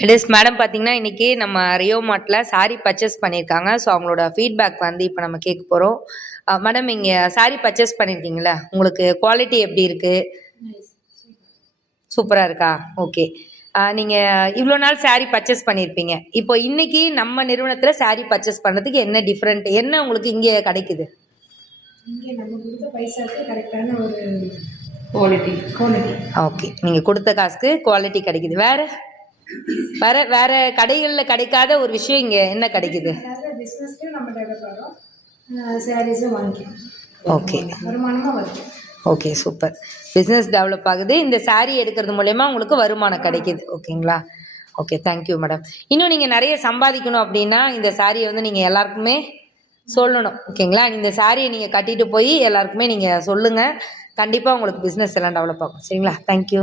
Ladies madam பார்த்தீங்கன்னா இன்றைக்கி நம்ம ரியோ மார்ட்டில் சாரீ பர்ச்சேஸ் பண்ணியிருக்காங்க. ஸோ அவங்களோட ஃபீட்பேக் வந்து இப்போ நம்ம கேட்க போகிறோம். மேடம் இங்கே சாரீ பர்ச்சேஸ் பண்ணியிருக்கீங்களா, உங்களுக்கு குவாலிட்டி எப்படி இருக்குது? சூப்பராக இருக்கா? ஓகே. நீங்கள் இவ்வளோ நாள் சாரீ பர்ச்சேஸ் பண்ணியிருப்பீங்க. இப்போ இன்றைக்கி நம்ம நிறுவனத்தில் சாரீ பர்ச்சேஸ் பண்ணுறதுக்கு என்ன டிஃப்ரெண்ட், என்ன உங்களுக்கு இங்கே கிடைக்குது? இங்கே நம்ம கொடுத்த பைசாவுக்கு கரெக்டான ஒரு குவாலிட்டி. ஓகே, நீங்கள் கொடுத்த காசுக்கு குவாலிட்டி கிடைக்குது. வேறு வேறு வேறு கடைகளில் கிடைக்காத ஒரு விஷயம் இங்கே என்ன கிடைக்குது? பிஸ்னஸ்லையும் நம்ம டெவலப் ஆகிறோம், சாரீஸும் வாங்கிக்கிறோம். ஓகே, வருமானமாக வருது. Okay, super. பிஸ்னஸ் டெவலப் ஆகுது, இந்த சாரீ எடுக்கிறது மூலயமா உங்களுக்கு வருமானம் கிடைக்கிது. ஓகேங்களா? Okay, thank you madam. இன்னும் நீங்கள் நிறைய சம்பாதிக்கணும் அப்படின்னா இந்த சாரியை வந்து நீங்கள் எல்லாருக்குமே சொல்லணும். ஓகேங்களா? இந்த சாரியை நீங்கள் கட்டிட்டு போய் எல்லாருக்குமே நீங்கள் சொல்லுங்கள். கண்டிப்பாக உங்களுக்கு பிஸ்னஸ் எல்லாம் டெவலப் ஆகும். சரிங்களா? தேங்க்யூ.